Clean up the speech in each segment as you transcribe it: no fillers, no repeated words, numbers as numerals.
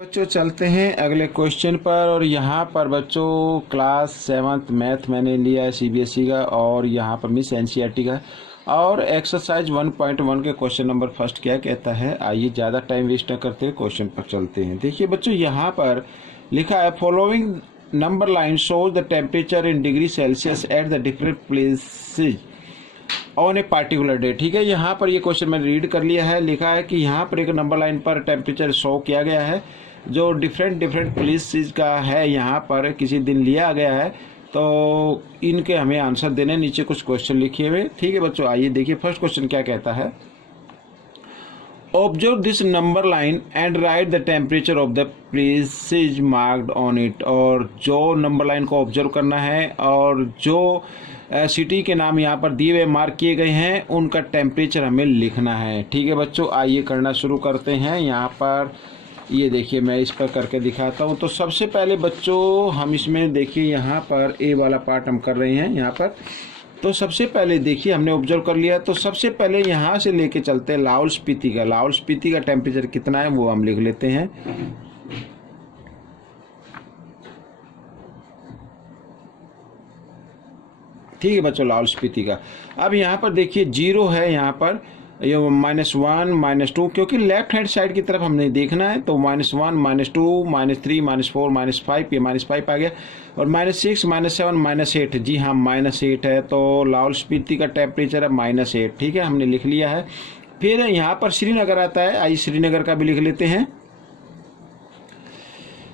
बच्चों चलते हैं अगले क्वेश्चन पर। और यहाँ पर बच्चों क्लास 7th मैथ मैंने लिया है सीबीएसई का, और यहाँ पर मिस एनसीईआरटी का, और एक्सरसाइज 1.1 के क्वेश्चन नंबर फर्स्ट क्या कहता है। आइए ज़्यादा टाइम वेस्ट न करते हुए क्वेश्चन पर चलते हैं। देखिए बच्चों यहाँ पर लिखा है following number line shows the temperature in degree Celsius at the different places on a particular day. ठीक है, यहाँ पर ये क्वेश्चन मैंने रीड कर लिया है। लिखा है कि यहाँ पर एक नंबर लाइन पर टेम्परेचर शो किया गया है जो डिफरेंट प्लेसेस का है, यहाँ पर किसी दिन लिया गया है। तो इनके हमें आंसर देने, नीचे कुछ क्वेश्चन लिखे हुए। ठीक है बच्चों, आइए देखिए फर्स्ट क्वेश्चन क्या कहता है। Observe this number line and right the temperature of the places marked on it. और जो नंबर लाइन को ऑब्जर्व करना है और जो सिटी के नाम यहाँ पर दिए हुए मार्क किए गए हैं उनका टेम्परेचर हमें लिखना है। ठीक है बच्चों, आइए करना शुरू करते हैं। यहाँ पर ये देखिए मैं इस पर करके दिखाता हूँ। तो सबसे पहले बच्चों हम इसमें देखिए यहाँ पर ए वाला पार्ट हम कर रहे हैं यहाँ पर। तो सबसे पहले देखिए हमने ऑब्जर्व कर लिया। तो सबसे पहले यहाँ से लेके चलते हैं लाहौल स्पीति का। लाहौल स्पीति का टेम्परेचर कितना है वो हम लिख लेते हैं। ठीक है बच्चों, लाहौल स्पीति का। अब यहाँ पर देखिए 0 है, यहाँ पर ये -1 -2, क्योंकि लेफ्ट हैंड साइड की तरफ हमने देखना है। तो -1 -2 -3 -4 -5, ये -5 आ गया। और -6 -7 -8, जी हाँ -8 है। तो लाहौल स्पीति का टेम्परेचर है -8। ठीक है, हमने लिख लिया है। फिर यहाँ पर श्रीनगर आता है, आइए श्रीनगर का भी लिख लेते हैं।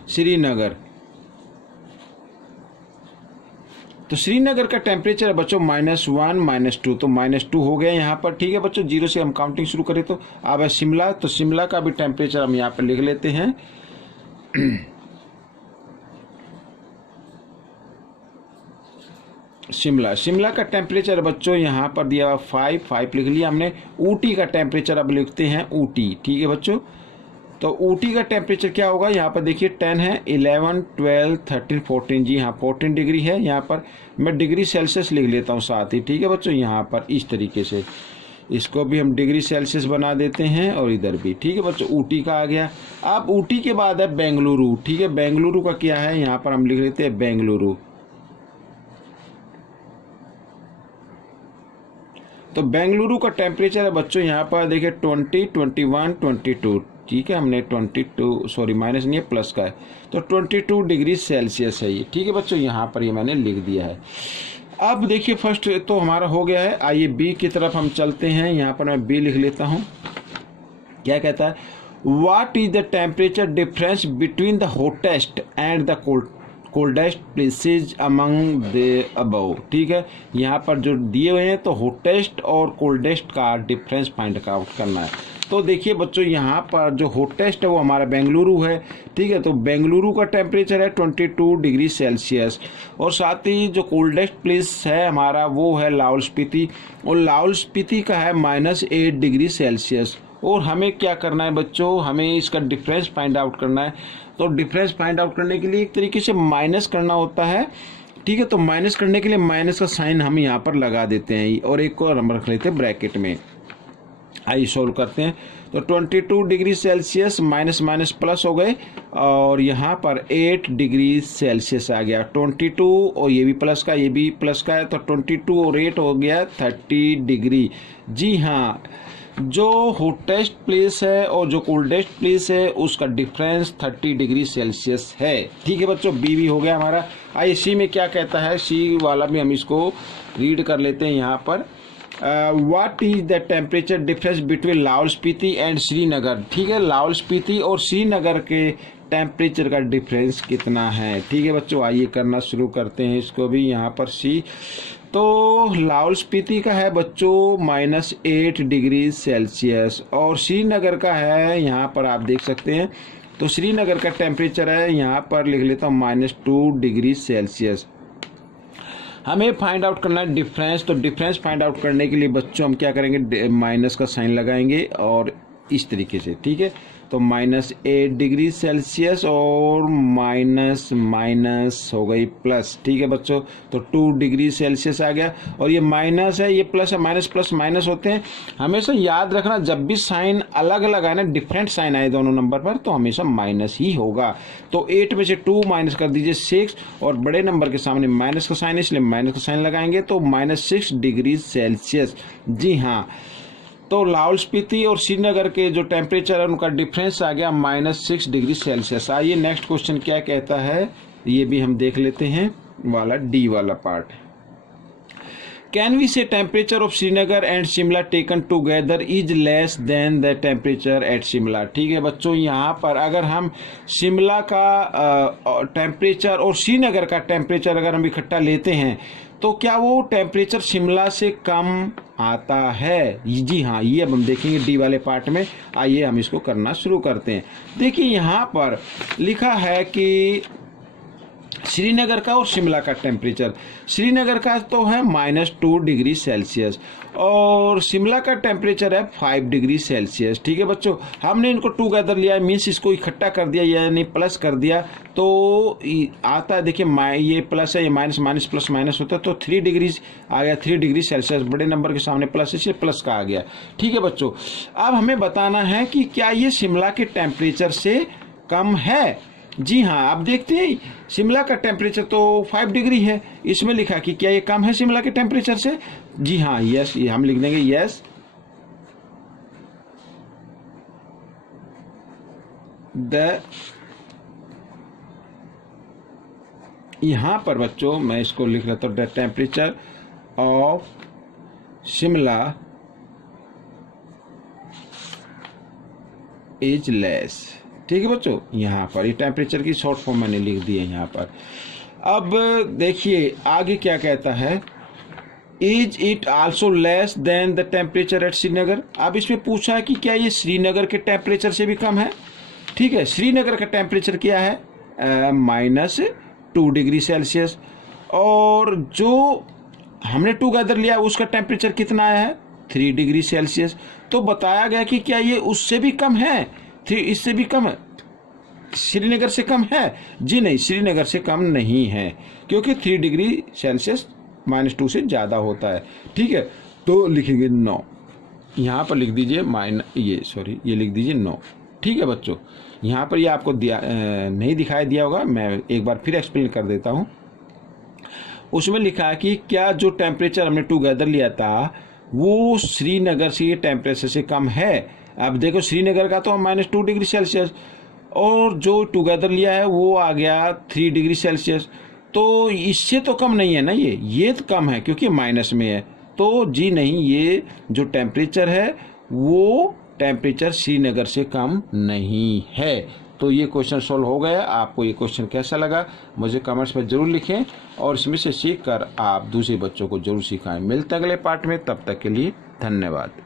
श्रीनगर, तो श्रीनगर का टेम्परेचर है बच्चों -1 -2, तो -2 हो गया यहाँ पर। ठीक है बच्चों, 0 से हम काउंटिंग शुरू करें। तो अब है शिमला, तो शिमला का भी टेम्परेचर हम यहाँ पर लिख लेते हैं। शिमला का टेम्परेचर बच्चों यहाँ पर दिया हुआ 5 लिख लिया हमने। ऊटी का टेम्परेचर अब लिखते हैं ऊटी। ठीक है बच्चों, तो ऊटी का टेम्परेचर क्या होगा, यहाँ पर देखिए 10 है, 11 12 13 14, जी हाँ 14 डिग्री है। यहाँ पर मैं डिग्री सेल्सियस लिख लेता हूँ साथ ही। ठीक है बच्चों, यहाँ पर इस तरीके से इसको भी हम डिग्री सेल्सियस बना देते हैं और इधर भी। ठीक है बच्चों, ऊटी का आ गया। अब ऊटी के बाद है बेंगलुरु। ठीक है, बेंगलुरु का क्या है, यहाँ पर हम लिख लेते हैं बेंगलुरु। तो बेंगलुरु का टेम्परेचर है बच्चों यहाँ पर देखिए 20 21 22। ठीक है, हमने 22 सॉरी माइनस नहीं है प्लस का है, तो 22 डिग्री सेल्सियस है ये। ठीक है बच्चों, यहाँ पर ये मैंने लिख दिया है। अब देखिए फर्स्ट तो हमारा हो गया है। आइए बी की तरफ हम चलते हैं। यहाँ पर मैं बी लिख लेता हूँ। क्या कहता है, what is the temperature difference between the hottest and the coldest places among the above. ठीक है, यहाँ पर जो दिए हुए हैं तो हॉटेस्ट और कोल्डेस्ट का डिफरेंस फाइंड आउट करना है। तो देखिए बच्चों यहाँ पर जो हॉटेस्ट है वो हमारा बेंगलुरु है। ठीक है, तो बेंगलुरु का टेम्परेचर है 22 डिग्री सेल्सियस। और साथ ही जो कोल्डेस्ट प्लेस है हमारा वो है लाहौल स्पीति, और लाहौल स्पीति का है -8 डिग्री सेल्सियस। और हमें क्या करना है बच्चों, हमें इसका डिफरेंस फाइंड आउट करना है। तो डिफरेंस फाइंड आउट करने के लिए एक तरीके से माइनस करना होता है। ठीक है, तो माइनस करने के लिए माइनस का साइन हम यहाँ पर लगा देते हैं और एक को नंबर रख लेते हैं ब्रैकेट में। आइए सोल्व करते हैं। तो 22 degree Celsius minus minus plus हो गए, और यहाँ पर 8 डिग्री सेल्सियस आ गया। 22 और ये भी प्लस का, ये भी प्लस का है, तो 22 और 8 हो गया 30 डिग्री। जी हाँ, जो हॉटेस्ट प्लेस है और जो कोल्डेस्ट प्लेस है उसका डिफरेंस 30 डिग्री सेल्सियस है। ठीक है बच्चों, बी भी हो गया हमारा। आइए सी में क्या कहता है, सी वाला भी हम इसको रीड कर लेते हैं यहाँ पर। What is the temperature difference between Lahaul Spiti and Srinagar. ठीक है, लाहौल स्पीति और श्रीनगर के टेम्परेचर का डिफरेंस कितना है। ठीक है बच्चों, आइए करना शुरू करते हैं इसको भी। यहाँ पर सी, तो लाहौल स्पीति का है बच्चों -8 डिग्री सेल्सियस, और श्रीनगर का है यहाँ पर आप देख सकते हैं। तो श्रीनगर का टेम्परेचर है यहाँ पर लिख लेता हूँ -2 डिग्री सेल्सियस। हमें फाइंड आउट करना है डिफरेंस। तो डिफरेंस फाइंड आउट करने के लिए बच्चों हम क्या करेंगे, माइनस का साइन लगाएंगे और इस तरीके से। ठीक है, तो -8 डिग्री सेल्सियस और माइनस माइनस हो गई प्लस। ठीक है बच्चों, तो 2 डिग्री सेल्सियस आ गया, और ये माइनस है, ये प्लस है, माइनस प्लस माइनस होते हैं। हमेशा याद रखना, जब भी साइन अलग अलग आए ना, डिफरेंट साइन आए दोनों नंबर पर, तो हमेशा माइनस ही होगा। तो 8 में से 2 माइनस कर दीजिए 6, और बड़े नंबर के सामने माइनस का साइन, इसलिए माइनस का साइन लगाएंगे, तो -6 डिग्री सेल्सियस। जी हाँ, तो लाहौल स्पीति और श्रीनगर के जो टेम्परेचर है उनका डिफरेंस आ गया -6 डिग्री सेल्सियस। आइए नेक्स्ट क्वेश्चन क्या कहता है, ये भी हम देख लेते हैं, वाला डी वाला पार्ट। कैन वी से temperature of Srinagar and Shimla taken together is less than the temperature at Shimla. ठीक है बच्चों, यहाँ पर अगर हम शिमला का टेम्परेचर और श्रीनगर का टेम्परेचर अगर हम इकट्ठा लेते हैं, तो क्या वो टेम्परेचर शिमला से कम आता है? जी हाँ, ये अब हम देखेंगे डी वाले पार्ट में। आइए हम इसको करना शुरू करते हैं। देखिए यहाँ पर लिखा है कि श्रीनगर का और शिमला का टेम्परेचर, श्रीनगर का तो है -2 डिग्री सेल्सियस और शिमला का टेम्परेचर है 5 डिग्री सेल्सियस। ठीक है बच्चों, हमने इनको टुगेदर लिया, मीन्स इसको इकट्ठा कर दिया यानी प्लस कर दिया, तो आता है, देखिए ये प्लस है, ये माइनस, माइनस प्लस माइनस होता है, तो 3 डिग्री आ गया, 3 डिग्री सेल्सियस, बड़े नंबर के सामने प्लस, इसलिए प्लस का आ गया। ठीक है बच्चों, अब हमें बताना है कि क्या ये शिमला के टेम्परेचर से कम है। जी हाँ, आप देखते हैं शिमला का टेम्परेचर तो 5 डिग्री है, इसमें लिखा कि क्या ये कम है शिमला के टेम्परेचर से? जी हाँ, यस, ये हम लिख देंगे यस द, यहां पर बच्चों मैं इसको लिख लेता हूं, the temperature of Shimla is less. ठीक है बच्चों, यहाँ पर ये टेम्परेचर की शॉर्ट फॉर्म मैंने लिख दी है यहाँ पर। अब देखिए आगे क्या कहता है, is it also less than the temperature at Srinagar. अब इसमें पूछा है कि क्या ये श्रीनगर के टेम्परेचर से भी कम है। ठीक है, श्रीनगर का टेम्परेचर क्या है? -2 डिग्री सेल्सियस, और जो हमने टुगेदर लिया उसका टेम्परेचर कितना आया है? 3 डिग्री सेल्सियस। तो बताया गया कि क्या ये उससे भी कम है, इससे भी कम है, श्रीनगर से कम है? जी नहीं, श्रीनगर से कम नहीं है, क्योंकि 3 डिग्री सेल्सियस -2 से ज़्यादा होता है। ठीक है, तो लिखेंगे 9, यहाँ पर लिख दीजिए ये लिख दीजिए 9। ठीक है बच्चों, यहाँ पर ये आपको नहीं दिखाई दिया होगा, मैं एक बार फिर एक्सप्लेन कर देता हूँ। उसमें लिखा है कि क्या जो टेम्परेचर हमने टुगेदर लिया था वो श्रीनगर से टेम्परेचर से कम है। अब देखो श्रीनगर का तो -2 डिग्री सेल्सियस, और जो टुगेदर लिया है वो आ गया 3 डिग्री सेल्सियस, तो इससे तो कम नहीं है ना, ये तो कम है क्योंकि माइनस में है। तो जी नहीं, ये जो टेम्परेचर है वो टेम्परेचर श्रीनगर से कम नहीं है। तो ये क्वेश्चन सॉल्व हो गया। आपको ये क्वेश्चन कैसा लगा मुझे कमेंट्स में ज़रूर लिखें, और इसमें से सीख कर आप दूसरे बच्चों को जरूर सिखाएं। मिलते हैं अगले पार्ट में, तब तक के लिए धन्यवाद।